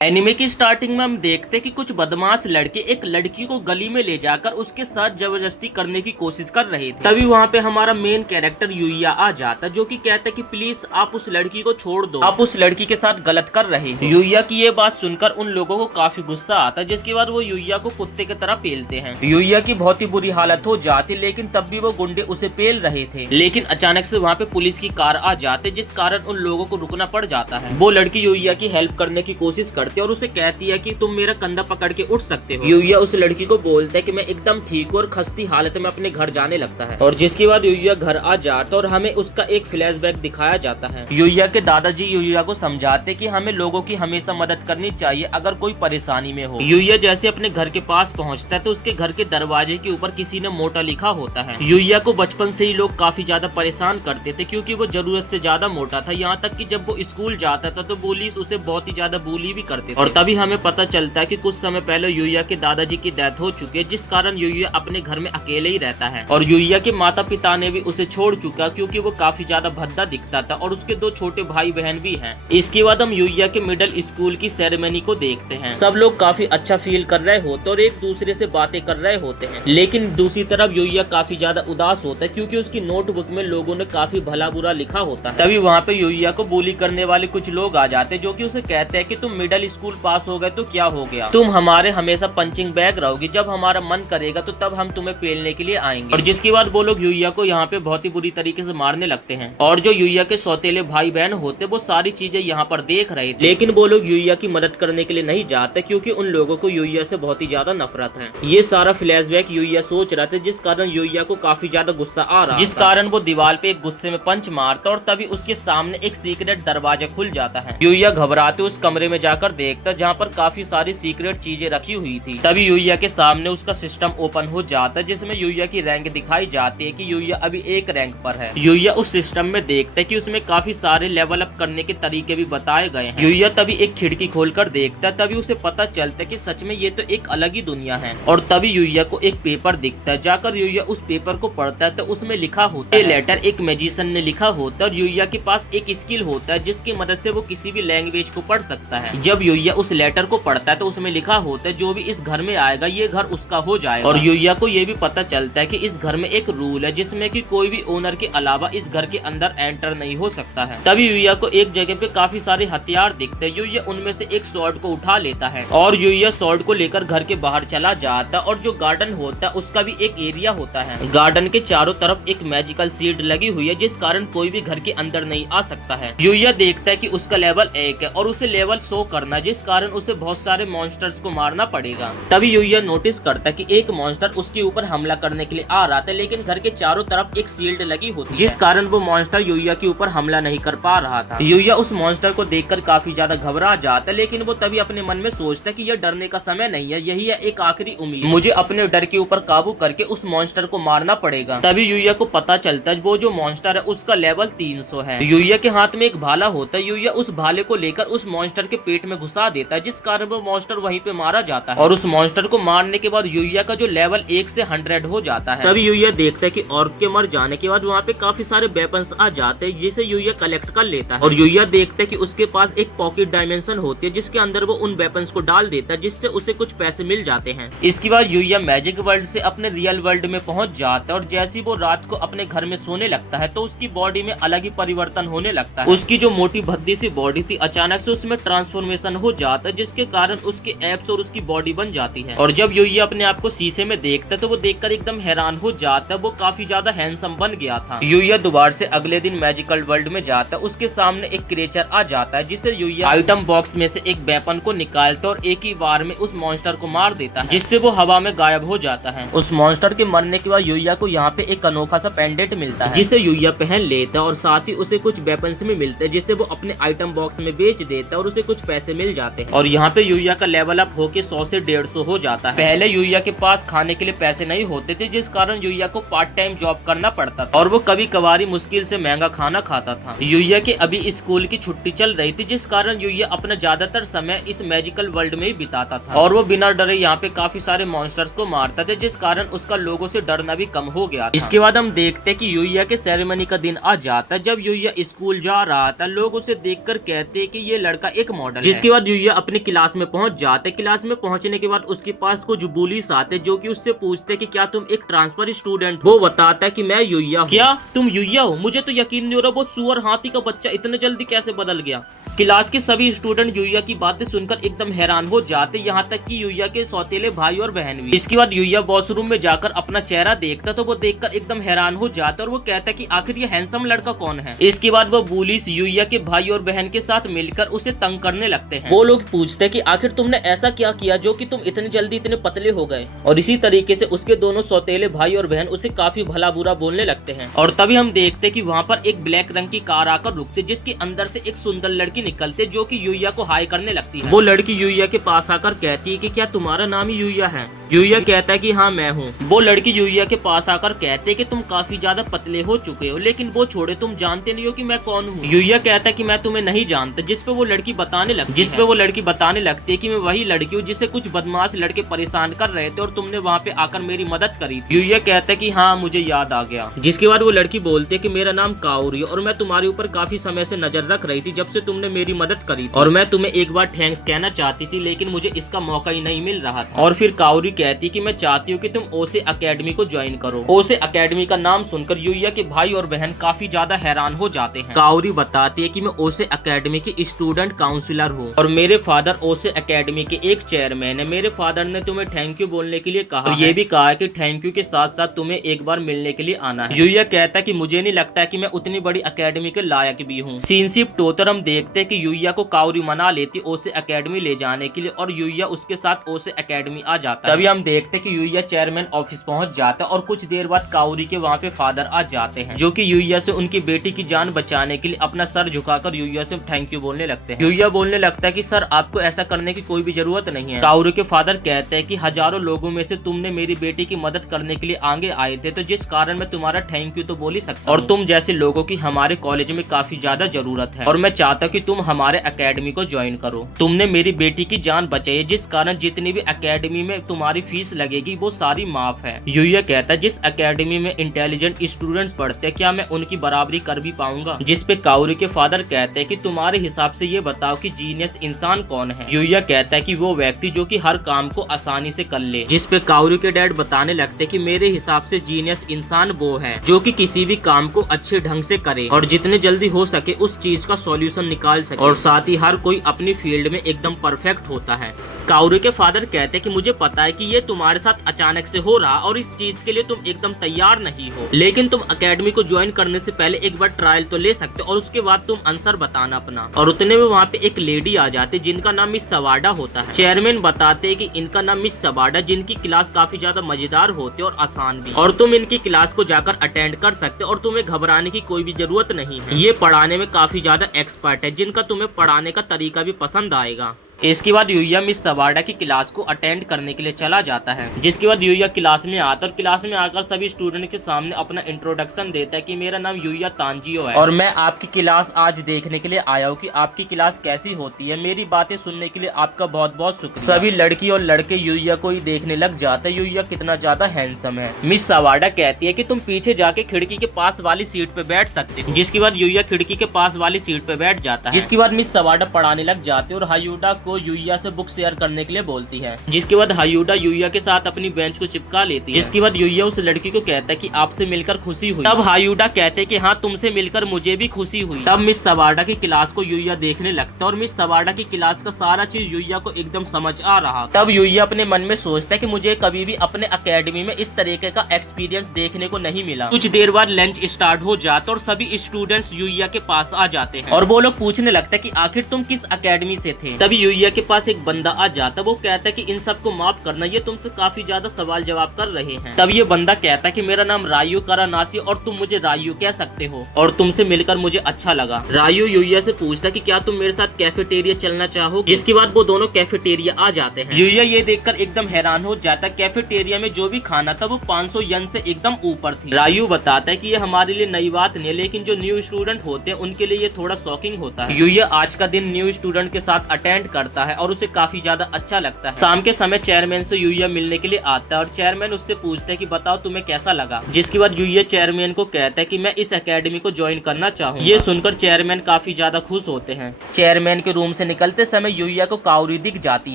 Anime की starting में हम देखते हैं कि कुछ बदमाश लड़के एक लड़की को गली में ले जाकर उसके साथ जबरदस्ती करने की कोशिश कर रहे थे। तभी वहाँ पे हमारा मेन कैरेक्टर यूया आ जाता, जो कि कहता है कि प्लीज आप उस लड़की को छोड़ दो, आप उस लड़की के साथ गलत कर रहे हो। यूया की ये बात सुनकर उन लोगों को काफी गुस्सा आता, जिसके बाद वो यूया को कुत्ते की तरह पेलते हैं। यूया की बहुत ही बुरी हालत हो जाती, लेकिन तब भी वो गुंडे उसे पेल रहे थे। लेकिन अचानक से वहाँ पे पुलिस की कार आ जाते, जिस कारण उन लोगों को रुकना पड़ जाता है। वो लड़की यूया की हेल्प करने की कोशिश करती और उसे कहती है कि तुम मेरा कंधा पकड़ के उठ सकते हो। यूया उस लड़की को बोलता है कि मैं एकदम ठीक हूँ और खस्ती हालत में अपने घर जाने लगता है। और जिसके बाद यूया घर आ जाता और हमें उसका एक फ्लैशबैक दिखाया जाता है। यूया के दादाजी यूया को समझाते कि हमें लोगों की हमेशा मदद करनी चाहिए अगर कोई परेशानी में हो। यूया जैसे अपने घर के पास पहुँचता है तो उसके घर के दरवाजे के ऊपर किसी ने मोटा लिखा होता है। यूया को बचपन से ही लोग काफी ज्यादा परेशान करते थे, क्योंकि वो जरूरत से ज्यादा मोटा था। यहाँ तक कि जब वो स्कूल जाता था तो पुलिस उसे बहुत ही ज्यादा बुली भी करते थे। और तभी हमें पता चलता है कि कुछ समय पहले यूया के दादाजी की डेथ हो चुकी है, जिस कारण यूया अपने घर में अकेले ही रहता है। और यूया के माता पिता ने भी उसे छोड़ चुका, क्योंकि वो काफी ज्यादा भद्दा दिखता था और उसके दो छोटे भाई बहन भी हैं। इसके बाद हम यूया के मिडिल स्कूल की सेरेमनी को देखते हैं। सब लोग काफी अच्छा फील कर रहे होते और एक दूसरे से बातें कर रहे होते हैं। लेकिन दूसरी तरफ यूया काफी ज्यादा उदास होता है, क्योंकि उसकी नोटबुक में लोगों ने काफी भला बुरा लिखा होता है। तभी वहाँ पे यूया को बुली करने वाले कुछ लोग आ जाते, जो कि उसे कहते हैं कि तुम मिडिल स्कूल पास हो गए तो क्या हो गया, तुम हमारे हमेशा पंचिंग बैग रहोगी, जब हमारा मन करेगा तो तब हम तुम्हें पेलने के लिए आएंगे। और जिसके बाद वो लोग यूया को यहाँ पे बहुत ही बुरी तरीके से मारने लगते हैं। और जो यूया के सौतेले भाई बहन होते वो सारी चीजें यहाँ पर देख रहे थे, लेकिन वो लोग यूया की मदद करने के लिए नहीं जाते, क्योंकि उन लोगों को यूया से बहुत ही ज्यादा नफरत है। ये सारा फ्लैशबैक यूया सोच रहा था, जिस कारण यूया को काफी ज्यादा गुस्सा आ रहा, जिस कारण वो दीवार पे एक गुस्से में पंच मारता और तभी उसके सामने एक सीक्रेट दरवाजा खुल जाता है। यूया घबराते उस कमरे में जाकर देखता, जहाँ पर काफी सारी सीक्रेट चीजें रखी हुई थी। तभी यूया के सामने उसका सिस्टम ओपन हो जाता है, जिसमें यूया की रैंक दिखाई जाती है कि यूया अभी एक रैंक पर है। यूया उस सिस्टम में देखता है कि उसमें काफी सारे लेवल अप करने के तरीके भी बताए गए हैं। यूया तभी एक खिड़की खोलकर देखता है, तभी उसे पता चलता है कि सच में ये तो एक अलग ही दुनिया है। और तभी यूया को एक पेपर दिखता है, जाकर यूया उस पेपर को पढ़ता है तो उसमें लिखा होता है, ये लेटर एक मैजिशियन ने लिखा होता है और यूया के पास एक स्किल होता है जिसकी मदद से वो किसी भी लैंग्वेज को पढ़ सकता है। जब यूया उस लेटर को पढ़ता है तो उसमें लिखा होता है, जो भी इस घर में आएगा ये घर उसका हो जाएगा। और यूया को ये भी पता चलता है कि इस घर में एक रूल है, जिसमें कि कोई भी ओनर के अलावा इस घर के अंदर एंटर नहीं हो सकता है। तभी यूया को एक जगह पे काफी सारे हथियार दिखते हैं। यूया उनमें से एक स्वॉर्ड को उठा लेता है और यूया स्वॉर्ड को लेकर घर के बाहर चला जाता है। और जो गार्डन होता है उसका भी एक एरिया होता है। गार्डन के चारों तरफ एक मैजिकल शील्ड लगी हुई है, जिस कारण कोई भी घर के अंदर नहीं आ सकता है। यूया देखता है कि उसका लेवल 1 है और उसे लेवल 100 करना, जिस कारण उसे बहुत सारे मॉन्स्टर्स को मारना पड़ेगा। तभी यूया नोटिस करता है कि एक मॉन्स्टर उसके ऊपर हमला करने के लिए आ रहा था, लेकिन घर के चारों तरफ एक शील्ड लगी होती है, जिस कारण वो मॉन्स्टर यूया के ऊपर हमला नहीं कर पा रहा था। यूया उस मॉन्स्टर को देखकर काफी ज्यादा घबरा जाता है, लेकिन वो तभी अपने मन में सोचता है कि यह डरने का समय नहीं है, यही है एक आखिरी उम्मीद, मुझे अपने डर के ऊपर काबू करके उस मॉन्स्टर को मारना पड़ेगा। तभी यूया को पता चलता है वो जो मॉन्स्टर है उसका लेवल 300 है। यूया के हाथ में एक भाला होता है। यूया उस भाले को लेकर उस मॉन्स्टर के पेट में घुसा देता है, जिस कारण वो मॉन्स्टर वहीं पे मारा जाता है। और उस मॉन्स्टर को मारने के बाद यूया का जो लेवल 1 से 100 हो जाता है। तभी यूया देखता है कि ऑर्क के मर जाने के बाद वहाँ पे काफी सारे वेपन्स आ जाते हैं, जिसे यूया कलेक्ट कर लेता है। और यूया देखता है कि उसके पास एक पॉकेट डायमेंशन होती है, जिसके अंदर वो उन वेपन्स को डाल देता है, जिससे उसे कुछ पैसे मिल जाते हैं। इसके बाद यूया मैजिक वर्ल्ड से अपने रियल वर्ल्ड में पहुंच जाता है और जैसे वो रात को अपने घर में सोने लगता है तो उसकी बॉडी में अलग ही परिवर्तन होने लगता है। उसकी जो मोटी भद्दी सी बॉडी थी अचानक से उसमें ट्रांसफॉर्मेशन हो जाता है, जिसके कारण उसके एब्स और उसकी बॉडी बन जाती है। और जब यूया अपने आप को शीशे में देखता है तो वो देखकर एकदम हैरान हो जाता है, वो काफी ज्यादा हैंडसम बन गया था। यूया दोबारा से अगले दिन मैजिकल वर्ल्ड में जाता है। उसके सामने एक क्रिएचर आ जाता है, जिसे यूया आइटम बॉक्स में से एक वेपन को निकालता और एक ही बार में उस मॉन्स्टर को मार देता है, जिससे वो हवा में गायब हो जाता है। उस मॉन्स्टर के मरने के बाद यूया को यहाँ पे एक अनोखा सा पेंडेंट मिलता है, जिसे यूया पहन लेता है और साथ ही उसे कुछ वेपन्स में मिलते हैं, जिसे वो अपने आइटम बॉक्स में बेच देता है और उसे कुछ पैसे मिल जाते हैं। और यहाँ पे यूया का लेवल अप होके 100 से 150 हो जाता है। पहले यूया के पास खाने के लिए पैसे नहीं होते थे, जिस कारण यूया को पार्ट टाइम जॉब करना पड़ता था और वो कभी कभारी मुश्किल से महंगा खाना खाता था। यूया के अभी स्कूल की छुट्टी चल रही थी, जिस कारण यूया अपना ज्यादातर समय इस मैजिकल वर्ल्ड में ही बिताता था और वो बिना डरे यहाँ पे काफी सारे मॉन्स्टर्स को मारता था, जिस कारण उसका लोगों से डरना भी कम हो गया था। इसके बाद हम देखते कि यूया के सेरेमनी का दिन आ जाता है। जब यूया स्कूल जा रहा था, लोग उसे देखकर कहते कि ये लड़का एक मॉडल है, जिसके जिसके बाद युया अपनी क्लास में पहुंच जाते। क्लास में पहुंचने के बाद उसके पास कुछ बुलीस आते जो कि उससे पूछते कि क्या तुम एक ट्रांसफर स्टूडेंट। वो बताता है कि मैं युया हूँ। क्या तुम युया हो? मुझे तो यकीन नहीं हो रहा, वो सुअर हाथी का बच्चा इतने जल्दी कैसे बदल गया। क्लास के सभी स्टूडेंट युया की बातें सुनकर एकदम हैरान हो जाते, यहाँ तक कि युया के सौतेले भाई और बहन भी। इसके बाद युया वॉशरूम में जाकर अपना चेहरा देखता तो वो देखकर एकदम हैरान हो जाता और वो कहता कि आखिर ये हैंडसम लड़का कौन है। इसके बाद वो बुलीस युया के भाई और बहन के साथ मिलकर उसे तंग करने लगते हैं। वो लोग पूछते हैं कि आखिर तुमने ऐसा क्या किया जो कि तुम इतनी जल्दी इतने पतले हो गए। और इसी तरीके से उसके दोनों सौतेले भाई और बहन उसे काफी भला बुरा बोलने लगते हैं। और तभी हम देखते कि वहाँ पर एक ब्लैक रंग की कार आकर रुकती, जिसके अंदर से एक सुंदर लड़की निकलते जो कि युया को हाई करने लगती है। वो लड़की युया के पास आकर कहती है कि क्या तुम्हारा नाम ही युया है? युया कहता है कि हाँ मैं हूँ। वो लड़की युया के पास आकर कहते कि तुम काफी ज्यादा पतले हो चुके हो, लेकिन वो छोड़े तुम जानते नहीं हो कि मैं कौन हूँ। युया कहता है कि मैं तुम्हें नहीं जानता। जिसपे वो लड़की बताने लगती है कि मैं वही लड़की हूँ जिसे कुछ बदमाश लड़के परेशान कर रहे थे और तुमने वहाँ पे आकर मेरी मदद करी थी। युया कहता है कि हाँ मुझे याद आ गया। जिसके बाद वो लड़की बोलती है कि मेरा नाम काओरी और मैं तुम्हारे ऊपर काफी समय से नजर रख रही थी जब से तुमने मेरी मदद करी थी, और मैं तुम्हें एक बार थैंक्स कहना चाहती थी लेकिन मुझे इसका मौका ही नहीं मिल रहा था। और फिर काओरी कहती कि मैं चाहती हूँ कि तुम ओसे अकेडमी को ज्वाइन करो। ओसे अकेडमी का नाम सुनकर युया के भाई और बहन काफी ज्यादा हैरान हो जाते हैं। काओरी बताती है कि मैं ओसे अकेडमी की स्टूडेंट काउंसिलर हूँ और मेरे फादर ओसे अकेडमी के एक चेयरमैन है। मेरे फादर ने तुम्हें थैंक यू बोलने के लिए कहा और ये भी कहा है कि थैंक यू के साथ साथ तुम्हें एक बार मिलने के लिए आना है। युया कहता है कि मुझे नहीं लगता है कि मैं उतनी बड़ी अकेडमी के लायक भी हूँ। सीन शिफ्ट होकर हम देखते हैं कि युया को काओरी मना लेती ओसे अकेडमी ले जाने के लिए और युया उसके साथ ओसे अकेडमी आ जाता है। तभी हम देखते हैं कि युया चेयरमैन ऑफिस पहुंच जाता है और कुछ देर बाद काओरी के वहाँ पे फादर आ जाते हैं जो कि युया से उनकी बेटी की जान बचाने के लिए अपना सर झुकाकर युया से थैंक यू बोलने लगते हैं। युया बोलने लगता है कि सर आपको ऐसा करने की कोई भी जरूरत नहीं है। काओरी के फादर कहते हैं कि हजारों लोगों में से तुमने मेरी बेटी की मदद करने के लिए आगे आए थे, तो जिस कारण मैं तुम्हारा थैंक यू तो बोल ही सकता हूं। और तुम जैसे लोगों की हमारे कॉलेज में काफी ज्यादा जरूरत है और मैं चाहता हूं कि तुम हमारे अकेडमी को ज्वाइन करो। तुमने मेरी बेटी की जान बचाई, जिस कारण जितनी भी अकेडमी में तुम्हारी फीस लगेगी वो सारी माफ है। युया कहता है जिस अकेडमी में इंटेलिजेंट स्टूडेंट्स पढ़ते हैं क्या मैं उनकी बराबरी कर भी पाऊंगा? जिस पे काओरी के फादर कहते हैं कि तुम्हारे हिसाब से ये बताओ कि जीनियस इंसान कौन है? युया कहता है कि वो व्यक्ति जो कि हर काम को आसानी से कर ले। जिस पे काओरी के डैड बताने लगते कि मेरे हिसाब से जीनियस इंसान वो है जो कि किसी भी काम को अच्छे ढंग से करे और जितने जल्दी हो सके उस चीज का सॉल्यूशन निकाल सके, और साथ ही हर कोई अपनी फील्ड में एकदम परफेक्ट होता है। काओरी के फादर कहते कि मुझे पता है कि ये तुम्हारे साथ अचानक से हो रहा और इस चीज के लिए तुम एकदम तैयार नहीं हो, लेकिन तुम अकेडमी को ज्वाइन करने से पहले एक बार ट्रायल तो ले सकते हो और उसके बाद तुम आंसर बताना अपना। और उतने में वहाँ पे एक लेडी आ जाती जिनका नाम मिस सवाडा होता है। चेयरमैन बताते कि इनका नाम मिस सवाडा, जिनकी क्लास काफी ज्यादा मजेदार होती है और आसान भी, और तुम इनकी क्लास को जाकर अटेंड कर सकते और तुम्हें घबराने की कोई भी जरूरत नहीं है। ये पढ़ाने में काफी ज्यादा एक्सपर्ट है, जिनका तुम्हें पढ़ाने का तरीका भी पसंद आएगा। इसके बाद युया मिस सवाडा की क्लास को अटेंड करने के लिए चला जाता है। जिसके बाद युया क्लास में आता और क्लास में आकर सभी स्टूडेंट के सामने अपना इंट्रोडक्शन देता है कि मेरा नाम युया तांजियो है और मैं आपकी क्लास आज देखने के लिए आया हूँ कि आपकी क्लास कैसी होती है। मेरी बातें सुनने के लिए आपका बहुत बहुत शुक्रिया। सभी लड़की और लड़के युया को ही देखने लग जाते हैं युया कितना ज्यादा हैंडसम है। मिस सवाडा कहती है कि तुम पीछे जाके खिड़की के पास वाली सीट पे बैठ सकते हो। जिसके बाद युया खिड़की के पास वाली सीट पे बैठ जाता है। जिसके बाद मिस सवाडा पढ़ाने लग जाती है और हायुडा को युया से बुक शेयर करने के लिए बोलती है। जिसके बाद हायुडा युया के साथ अपनी बेंच को चिपका लेती है। जिसके बाद युया उस लड़की को कहता है कि आपसे मिलकर खुशी हुई। तब हायुडा कहते हैं कि हाँ तुमसे मिलकर मुझे भी खुशी हुई। तब मिस सवाडा की क्लास को युया देखने लगता है और मिस सवाडा की क्लास का सारा चीज युया को एकदम समझ आ रहा। तब युया अपने मन में सोचता है कि मुझे कभी भी अपने अकेडमी में इस तरीके का एक्सपीरियंस देखने को नहीं मिला। कुछ देर बाद लंच स्टार्ट हो जाता और सभी स्टूडेंट्स युया के पास आ जाते हैं और वो लोग पूछने लगता है कि आखिर तुम किस अकेडमी से थे। तभी युया के पास एक बंदा आ जाता, वो कहता है कि इन सबको माफ करना, ये तुमसे काफी ज्यादा सवाल जवाब कर रहे हैं। तब ये बंदा कहता है कि मेरा नाम रायू करानासी और तुम मुझे रायू कह सकते हो और तुमसे मिलकर मुझे अच्छा लगा। रायू युया से पूछता कि क्या तुम मेरे साथ कैफेटेरिया चलना चाहोगे। जिसके बाद वो दोनों कैफेटेरिया आ जाते हैं। युया ये देखकर एकदम हैरान हो जाता है, कैफेटेरिया में जो भी खाना था वो 500 यन से एकदम ऊपर थी। रायू बताता है कि ये हमारे लिए नई बात नहीं है, लेकिन जो न्यू स्टूडेंट होते हैं उनके लिए ये थोड़ा शॉकिंग होता है। युया आज का दिन न्यू स्टूडेंट के साथ अटेंड करता करता है और उसे काफी ज्यादा अच्छा लगता है। शाम के समय चेयरमैन से यूया मिलने के लिए आता है और चेयरमैन उससे पूछता है कि बताओ तुम्हें कैसा लगा, जिसके बाद यूया चेयरमैन को कहता है कि मैं इस एकेडमी को ज्वाइन करना चाहूँ। ये सुनकर चेयरमैन काफी ज्यादा खुश होते हैं। चेयरमैन के रूम से निकलते समय यूया को काओरी दिख जाती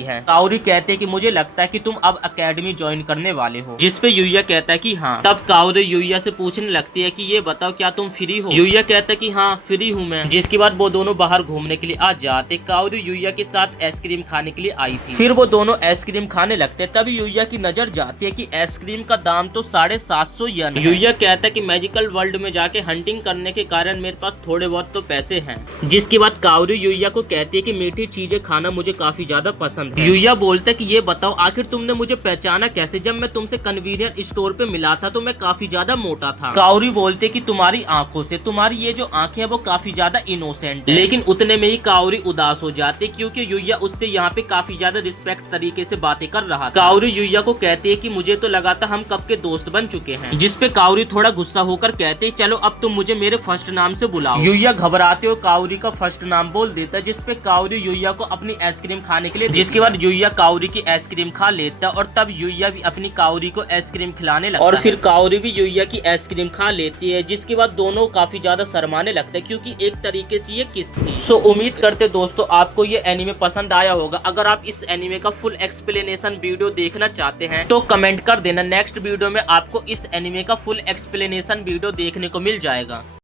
है। काओरी कहते हैं कि मुझे लगता है कि तुम अब एकेडमी ज्वाइन करने वाले हो, जिसपे यूया कहता है कि हाँ। तब काओरी यूया से पूछने लगती है कि ये बताओ क्या तुम फ्री हो। यूया कहता है कि हाँ फ्री हूँ मैं, जिसके बाद वो दोनों बाहर घूमने के लिए आ जाते। काओरी यूया के साथ आइसक्रीम खाने के लिए आई थी। फिर वो दोनों आइसक्रीम खाने लगते। तभी यूया की नजर जाती है कि आइसक्रीम का दाम तो 750 येन। यूया कहता है कि मैजिकल वर्ल्ड में जाके हंटिंग करने के कारण मेरे पास थोड़े बहुत तो पैसे हैं। जिसके बाद काओरी यूया को कहती है कि मीठी चीजें खाना मुझे काफी ज्यादा पसंद है। यूया बोलता है कि ये बताओ आखिर तुमने मुझे पहचाना कैसे, जब मैं तुमसे कन्वीनियंट स्टोर पे मिला था तो मैं काफी ज्यादा मोटा था। काओरी बोलते कि तुम्हारी आंखों से, तुम्हारी ये जो आंखें हैं वो काफी ज्यादा इनोसेंट है। लेकिन उतने में ही काओरी उदास हो जाते क्योंकि यूया उससे यहाँ पे काफी ज्यादा रिस्पेक्ट तरीके से बातें कर रहा था। काओरी यूया को कहती है कि मुझे तो लगा था हम कब के दोस्त बन चुके हैं, जिसपे काओरी थोड़ा गुस्सा होकर कहते चलो अब तुम मुझे मेरे फर्स्ट नाम से बुलाओ। यूया घबराते हुए काओरी का फर्स्ट नाम बोल देता है, जिसपे काओरी यूया को अपनी आइसक्रीम खाने के लिए, जिसके बाद यूया काओरी की आइसक्रीम खा लेता और तब यूया भी अपनी काओरी को आइसक्रीम खिलाने लगता और फिर काओरी भी यूया की आइसक्रीम खा लेती है, जिसके बाद दोनों काफी ज्यादा शर्माने लगते हैं क्योंकि एक तरीके से ये किस थी। सो उम्मीद करते दोस्तों आपको ये एनीमे पसंद आया होगा। अगर आप इस एनीमे का फुल एक्सप्लेनेशन वीडियो देखना चाहते हैं तो कमेंट कर देना, नेक्स्ट वीडियो में आपको इस एनीमे का फुल एक्सप्लेनेशन वीडियो देखने को मिल जाएगा।